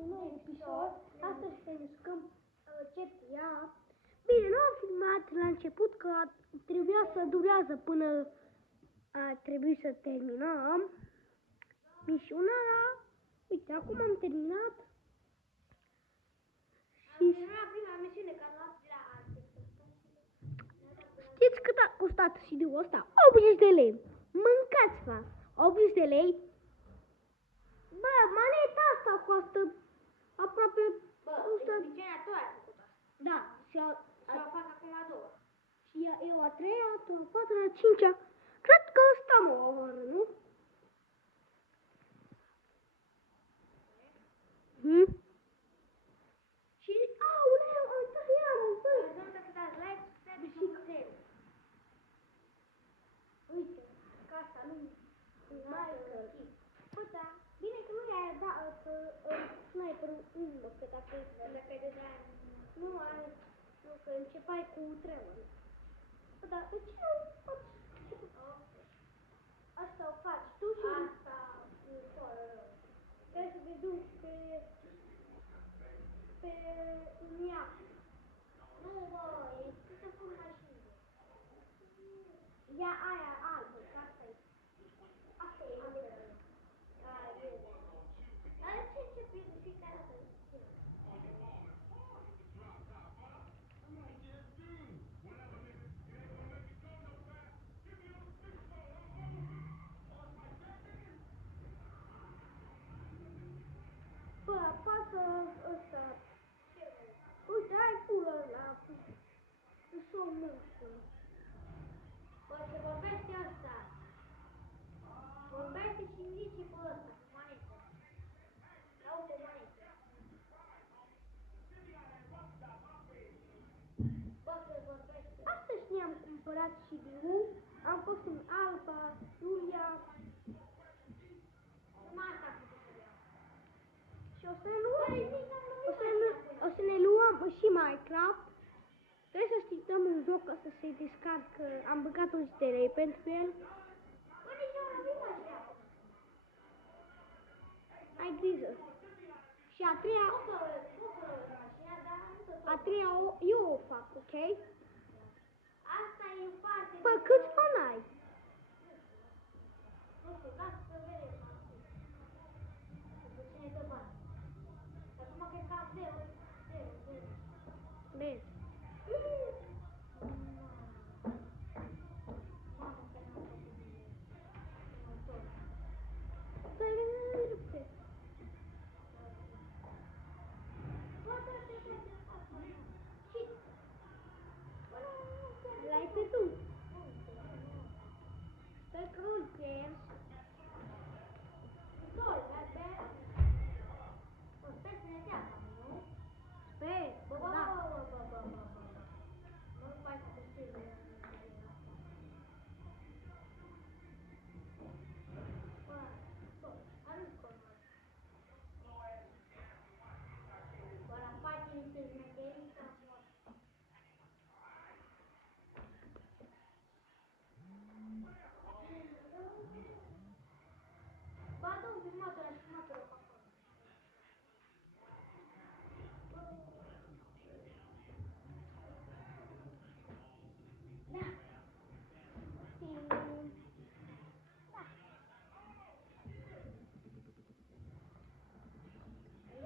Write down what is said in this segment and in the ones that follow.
un nou episod. Astăzi să ne jucăm GTA. Bine, nu am filmat la început că trebuia să durează până a trebuit să terminăm misiunea. Uite, acum am terminat. Și prima misiune care l-am la știți cât a costat CD-ul ăsta? 80 de lei. Mâncați-vă! 80 de lei. Bă, maneta asta costă aproape... Bă, misiunea a doua a făcut asta. Da, și Și o fac acum a doua. și eu a treia, tu a patra, a cincea. Cred că ăsta mă omoară, nu? Și, aoleu, am uitat iar, bă! Nu uitați să dați like, subscribe și commentați. Uite, casa lui Michael. Bă, da, bine că nu i-a dat sniperul în loc, că dacă Dacă de da nu ai, nu, că începai cu Trevor. Bă, dar de ce nu faci? Asta o faci tu și asta cu fără rău. trebuie să te duci pe un ea. Nu, bă, e să pun mașină. Ia aia albă, că asta e. Asta e albă. Da, e. Dar de ce începe de fiecare dată? Bă, apasă ăsta. Uite, ai pulă ăla. Să-o monstru. Bă, se vorbește ăsta. Vorbește și îmi zice pe ăsta, cu manetă. Iau pe manetă. Bă, se vorbește. Astăzi ne-am cumpărat și birou. Am fost în Alba, Iulia. Numai asta am putut să iau. Și o să ne luăm. Băi, O să ne luăm și Minecraft. Trebuie să stictăm un joc ca să se descarcă. Am băgat 100 de lei pentru el. bă, nici nu am avut așa. Ai grijă. Și a treia, Mașina, dar nu tot. a treia eu o fac, ok? Asta e parte. Păi câți bani ai? Nu știu, lasă să vedem. După cine dă bani. Acum cred că am zero. Bine. Mamă, că n-am făcut nimic. L-ai pierdut. Sper că nu-l pierzi. Sper, da. Bada un filmator, aș filmator acolo. Da.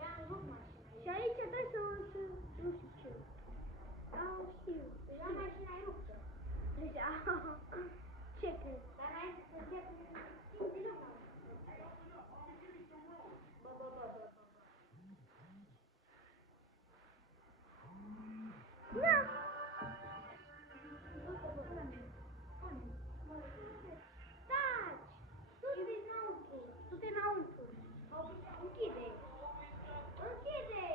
Ia în loc mașina. Și aici trebuie să nu știu ce. Au, știu. Deja mașina e ruptă. Deja. Ce crezi? Dar înainte să încep, simți loc mașina. Bă. Da. Taci! Du-te înăuntru. Du-te înăuntru. Închide. Închide.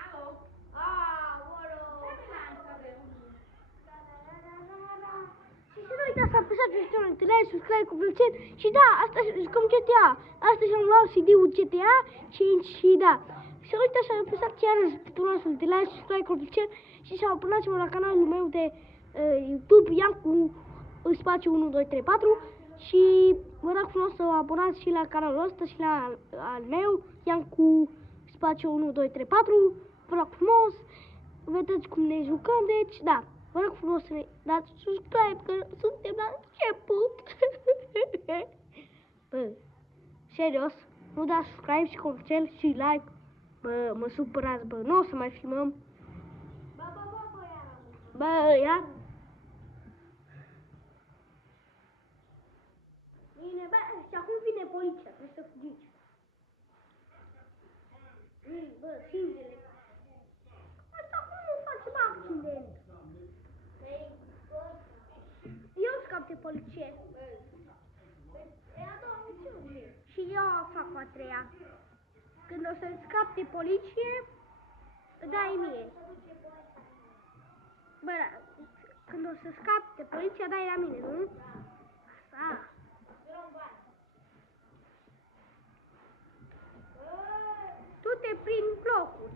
Alo. Aoleu. Și să nu uitați să apăsați pe butonul de like, subscribe cu plăcere. Și da, astăzi jucăm GTA. Astăzi am luat CD-ul GTA 5 și da. Și să nu uitați să apăsați iarăși pe butonul de like, subscribe cu plăcere. Și să abonați-vă la canalul meu de YouTube, Iancu, spațiu 1, 2, 3, 4. Și vă rog frumos să vă abonați și la canalul ăsta și la al meu, Iancu, spațiu 1, 2, 3, 4. Vă rog frumos, vedeți cum ne jucăm, deci da, vă rog frumos să ne dați subscribe, că suntem la început. Bă, serios, nu dați subscribe și concel și like. Bă, mă supărați, bă, nu o să mai filmăm. Bă, iar. Bine, bă, și acum vine poliția, trebuie să fugiți. Bă, sincer. Asta cum nu facem accident? Eu scap de poliție. Și eu fac a treia. Când o să scap de poliție, dai mie. Bă, da, când o să scap de poliție, dai la mine, nu? Asta. Tu te prind blocuri.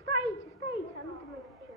Stai aici, nu te mai duce.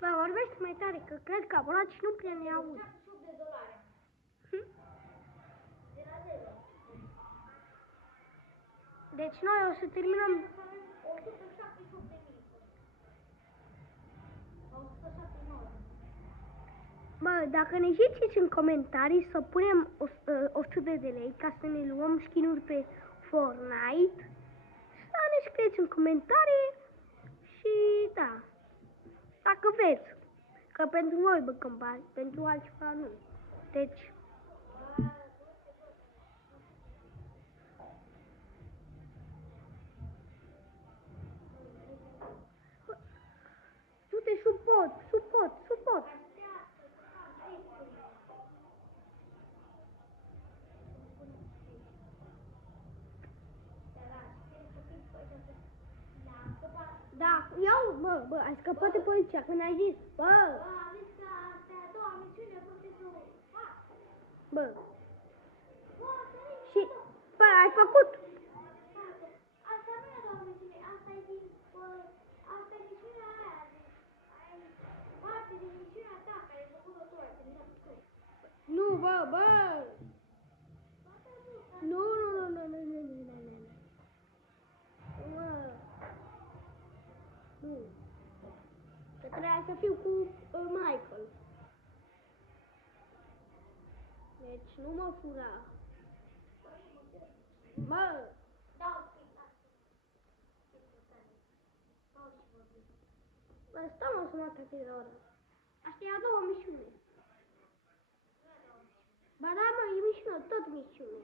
Bă, vorbește mai tare, că cred că abonați și nu prea ne aud. Deci noi o să terminăm. Bă, dacă ne ziceți în comentarii să punem 100 de lei ca să ne luăm skin-uri pe Fortnite, să ne scrieți în comentarii și da, dacă vreți, că pentru voi băgăm bani, pentru altceva nu. Deci, du-te sub pod. Da, bă, ai scăpat de poliția când ai zis, bă. Bă. Și, bă, ai făcut. Nu, bă. Nu. Mă. Nu. Că trebuia să fiu cu Michael. Deci nu mă fura. Bă. Bă, stăm o jumătate de oră. Asta e a doua misiune. Ba da, mă, e misiune, tot misiune.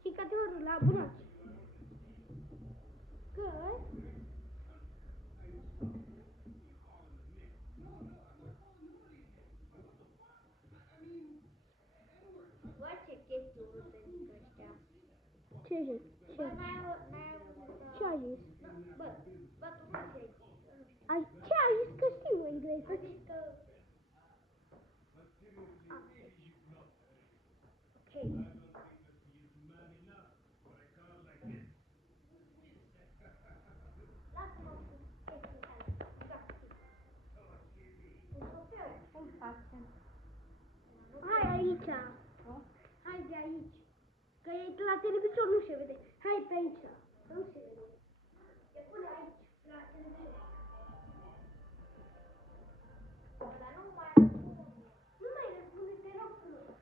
Și că te urmă la abonați. Că? Bă, ce chestii urâte zic ăștia. Ce zic? Ce? Ce? Ce ai zis? Bă, tu cum zici? Ce ai zis că știu engleză? A zis că... Ok. Lasă-mă cu chestii tale. Gata. Un trofeu. Cum facem? Hai aici. Hai de aici. Că e la televizor nu se vede. Hai pe aici. Nu se vede. E pune aici, la televizor. Dar nu mai răspunde. Nu mai răspunde, te rog frumos.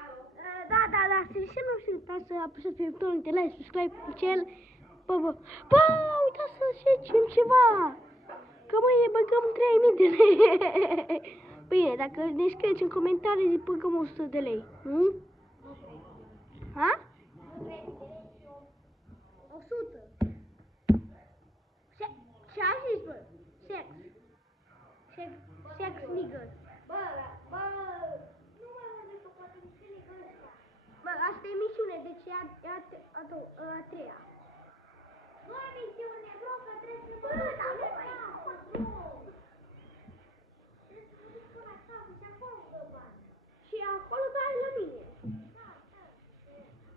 Alo? Da, să nu se uitați să apăsați pe butonul de like, subscribe cu cel. Bă, uitați să zicem ceva. Că mâine băgăm 3000 de lei. Bine, dacă ne scrieți în comentarii, zic băgăm 100 de lei. Nu? Ha? Nu vrei de lei și eu. 100. Ce ai zis, bă? Sex nigger. Bă, nu mă vede că poate mi scrie că ăsta. Bă, asta e emisiune, deci e a treia. Nu am emisiune, bro, că trebuie să Bă, mă dar nu duc mai- acasă, bro.